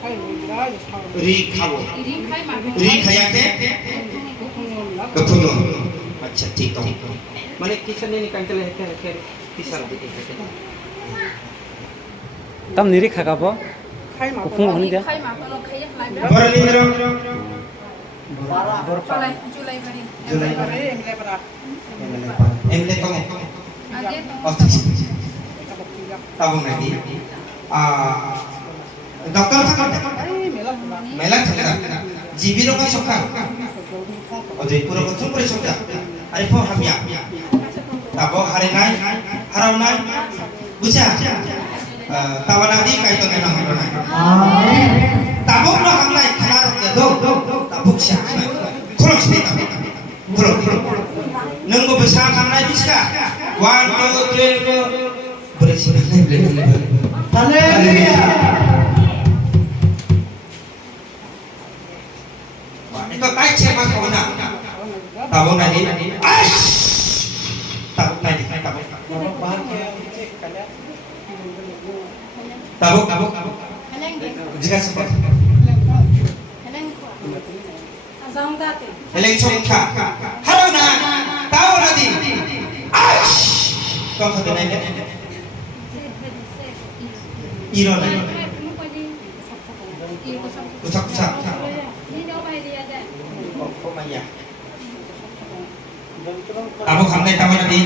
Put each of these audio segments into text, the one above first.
ri खाओ ri खाया के कफुनो अच्छा ठीक है माने किसने निकाल के लेके के तीसरा दिखे तम निरी खागाबो कुफुं हनि दिया बरलिंद्र जुलाई एमले तो tabung nanti dokter मेला चलेगा जीबी लोग का शौक और जयपुर को तुम पर शौक अरे फो हमिया तब हरे नाई हराव नाई बुझा तब नादी कहीं तो नहीं हम लोग तब लोग हम नाई खाना रोके दो तब बुझा खुश नहीं तब खुश नंगो besar हम नाई bisa 1 2 3 bersih नहीं boleh Haleluya itu taik siapa kau nak tabung nadi tabung nadi tabung jika seperti heleng songka halo nak tahu nadi kau kata nadi iro nadi kusak Kamu hamil tahu nanti?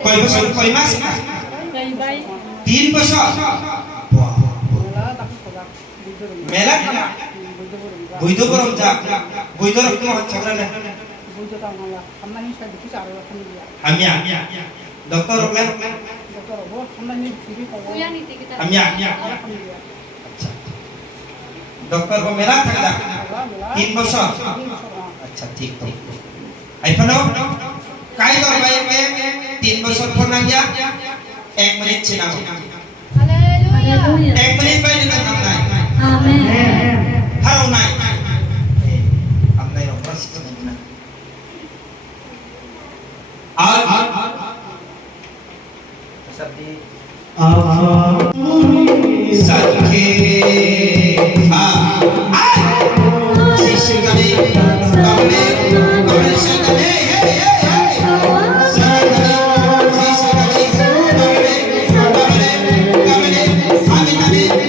Koi besar, koi mas? 3 besar. Wah. Melak? Buido berom jak. Buido orang tu macam mana? Hamia. Doktor orang? Hamia. Dokter को मेला था 3 बसर अच्छा ठीक तो आई फनो काय कर भाई के 3 बसर फोन गया 1 मिनट छिना हालेलुया 1 मिनट भाई ने काम नहीं आमीन हारो नहीं हम नहीं रो प्रसिद्ध नहीं ना शब्द सखे Amin.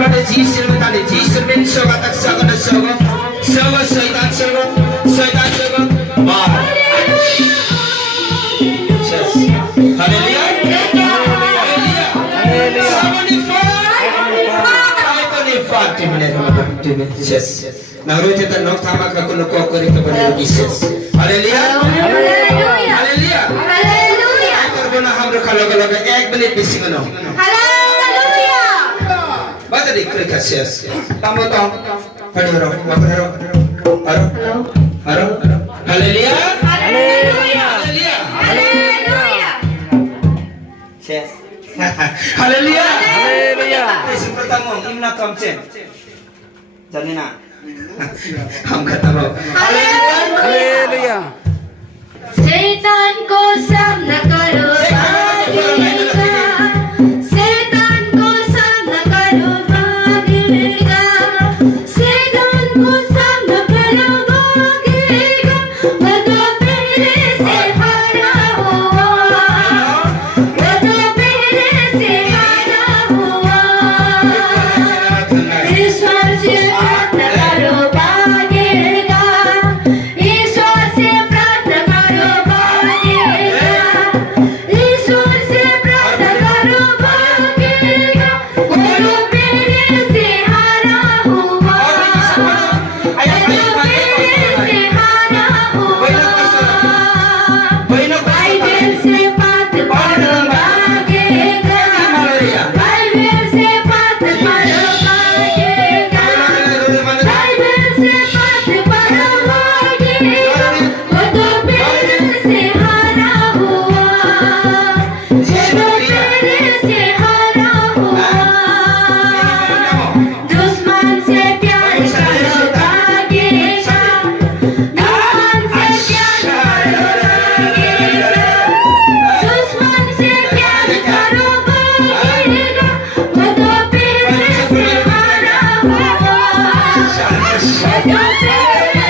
berada di sini tadi di sini soga tak soga tak soga soga syaitan soga bar yes haleluya haleluya somebody fight 5 minutes yes naruh kita nok sama ka kuno ko kori ka bani Jesus haleluya haleluya haleluya terbona hamro kalau 1 menit bisi ngono haleluya baca di klik yes kamu tahu haro haleluya haleluya haleluya yes haleluya haleluya seperti kamu imna kamcen janina हम खत्म हो hallelujah शैतान को सामना करो भागेगा शैतान को सामना करो भागेगा शैतान को सामना करो भागेगा वो तो पहले से हारा हुआ वो तो पहले से हारा हुआ ईश्वर से प्रार्थना करो भागेगा ईश्वर से प्रार्थना करो भागेगा ईश्वर से प्रार्थना करो भागेगा वो तो पहले से हारा हुआ वो तो पहले से हारा हुआ बाइबल से बात करो भागेगा बाइबल से बात करो भागेगा बाइबल से बात करो भागेगा वो तो पहले से हारा हुआ वो तो पहले से हारा हुआ दुश्मन से प्यार करो भागेगा दुश्मन से प्यार करो भागेगा दुश्मन से प्यार करो भागेगा वो तो पहले से हारा हुआ वो तो पहले से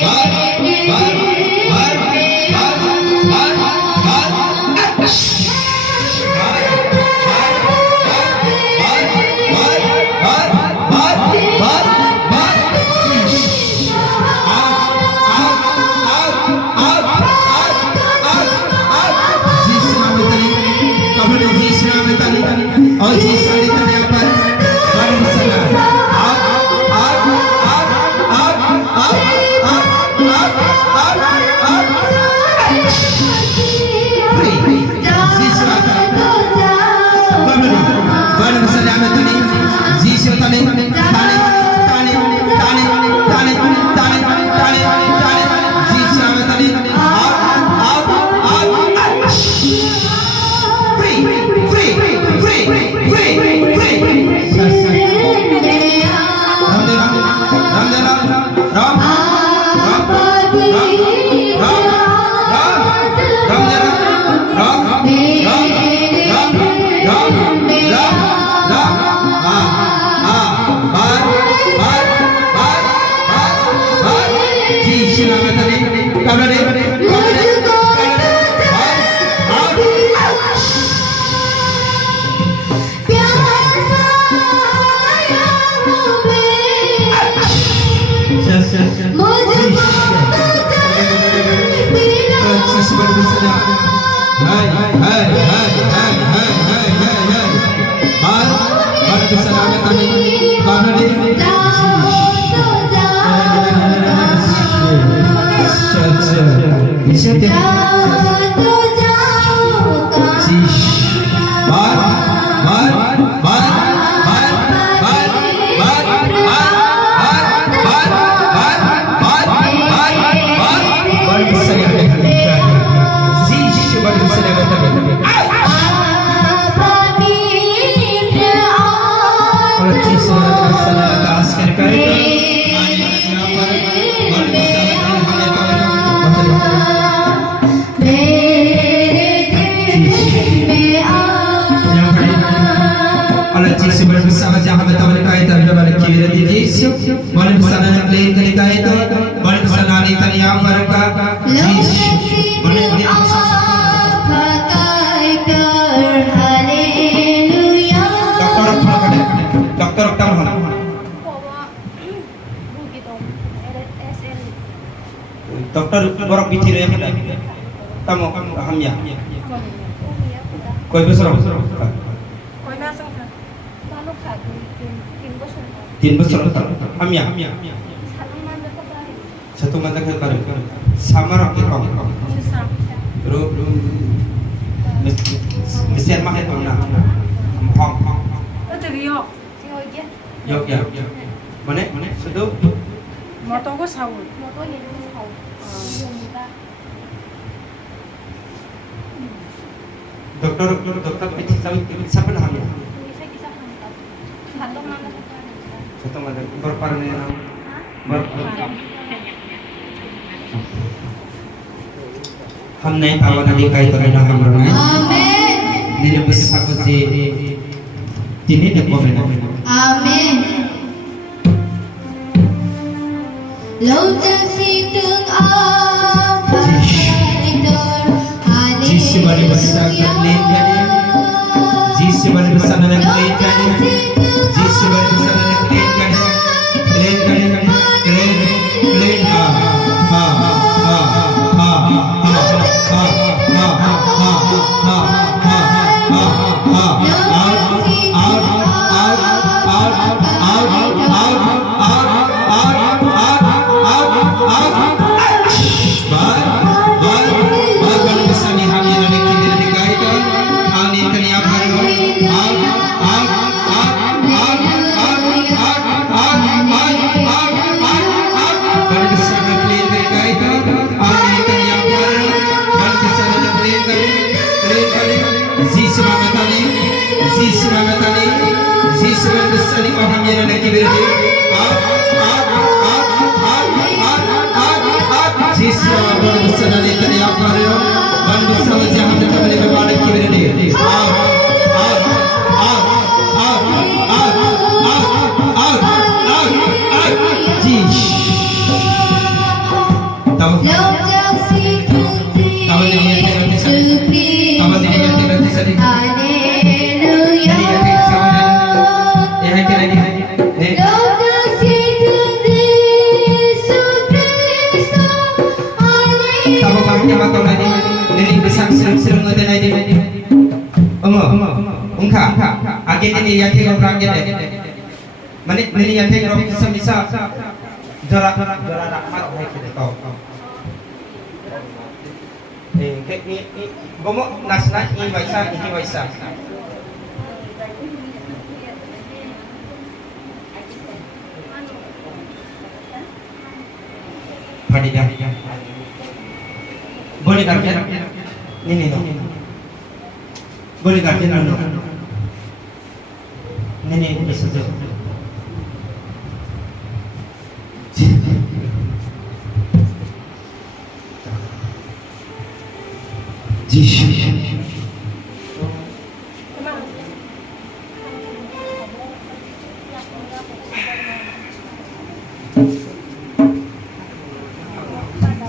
Bye. Siap. jatuh jauh Allah Yesus bersama jangan bertawar kait dan balik kiri di Yesus. Boleh bersama nak lain kali kait tu. Boleh bersama ni tadi yang mereka. Yesus. Boleh bersama. Doktor kamu. Doktor borok bicara ya kita. Kamu paham ya? Kau besar. Tin besar. Paham ya? Satu mata ke baru. Sama rakyat kau. Terus mesin mah itu nak. Hong. Yok ya. Mana? Sudah. Motoku sahur. Dokter peci sawit siapa dah hamil? Satu mata berparne nam. हम नहीं पावन अधिकारी तो नहीं हम रहे हैं निरे बस साको जे तिनी ने बोले Amin. Lâu chân si tương apa जिस बड़े बसा कर ले जाने जिस बड़े बसा न ले जाने जिस बड़े बसा न ले जाने आगे ini yang tengok orang jadi, mana ini yang tengok bisa jarak rahmat hai kita tahu. Kayak ni, gomo nasna ini waisa. Padidah. Boleh kerja? Ini boleh kerja dulu. Ini bisa jauh. Ji.